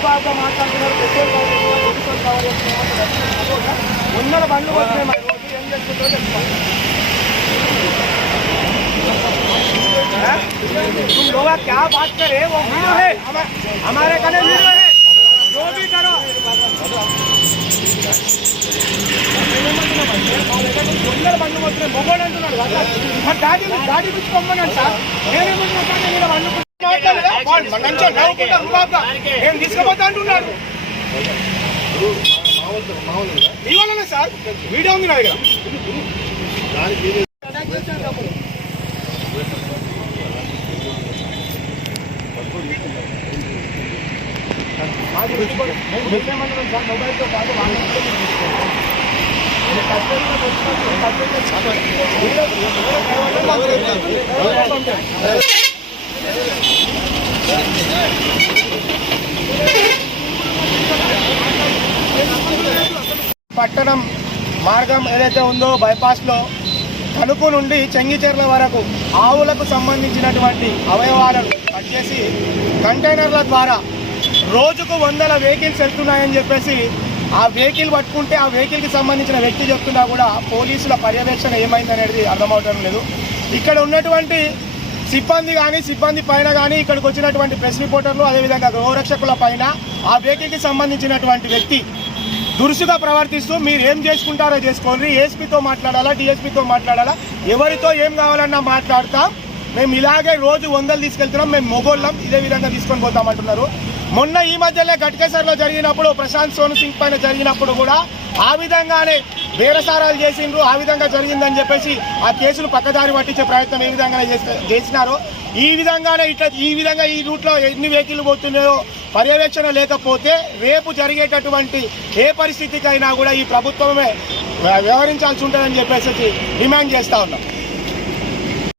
బాబుగా మాట్లాడుతున్నారు. పెట్రోల్ ప్రభుత్వం ఉన్నర బండ్లు వస్తున్నాయి రోజు ఏం చేస్తుందో तुम लोग क्या बात कर रहे वो वीडियो है हमारे कने वीडियो है जो भी మొగోడు అంటున్నాడు. గాడి గాడి పిచ్చుకోమని అంట నేనేమంటున్నా నేను బండ్లు నేను తీసుకుపోతా అంటున్నాడు మీ వల్లనే సార్ వీడియో ఉంది నా దగ్గర మొబైల్తో పాటు పట్టణం మార్గం ఏదైతే ఉందో బైపాస్లో తణుకు నుండి చెంగిచెర్ల వరకు ఆవులకు సంబంధించినటువంటి అవయవాలను కట్ చేసి కంటైనర్ల ద్వారా రోజుకు వందల వెహికల్స్ వెళ్తున్నాయని చెప్పేసి ఆ వెహికల్ పట్టుకుంటే ఆ వెహికల్కి సంబంధించిన వ్యక్తి చెప్తున్నా కూడా పోలీసుల పర్యవేక్షణ ఏమైందనేది అర్థమవటం లేదు. ఇక్కడ ఉన్నటువంటి సిబ్బంది కానీ సిబ్బంది పైన కానీ ఇక్కడికి వచ్చినటువంటి ప్రెస్ రిపోర్టర్లు అదేవిధంగా గృహరక్షకుల పైన ఆ వెహికల్కి సంబంధించినటువంటి వ్యక్తి దురుసుగా ప్రవర్తిస్తూ మీరు ఏం చేసుకుంటారో చేసుకోండి. ఏఎస్పీతో మాట్లాడాలా డిఎస్పీతో మాట్లాడాలా? ఎవరితో ఏం కావాలన్నా మాట్లాడతాం. మేము ఇలాగే రోజు వందలు తీసుకెళ్తున్నాం మేము మొగోళ్ళం ఇదే విధంగా తీసుకొని పోతామంటున్నారు. మొన్న ఈ మధ్యలో గట్కేసర్లో జరిగినప్పుడు ప్రశాంత్ సోను సింగ్ పైన జరిగినప్పుడు కూడా ఆ విధంగానే బేరసారాలు చేసిండ్రు ఆ విధంగా జరిగిందని చెప్పేసి ఆ కేసులు పక్కదారి పట్టించే ప్రయత్నం ఏ విధంగా చేసినారో ఈ విధంగానే ఇట్లా ఈ విధంగా ఈ రూట్లో ఎన్ని వెహికల్ పోతున్నాయో పర్యవేక్షణ లేకపోతే రేపు జరిగేటటువంటి ఏ పరిస్థితికైనా కూడా ఈ ప్రభుత్వమే వ్యవహరించాల్సి ఉంటుందని చెప్పేసి డిమాండ్ చేస్తా ఉన్నాం.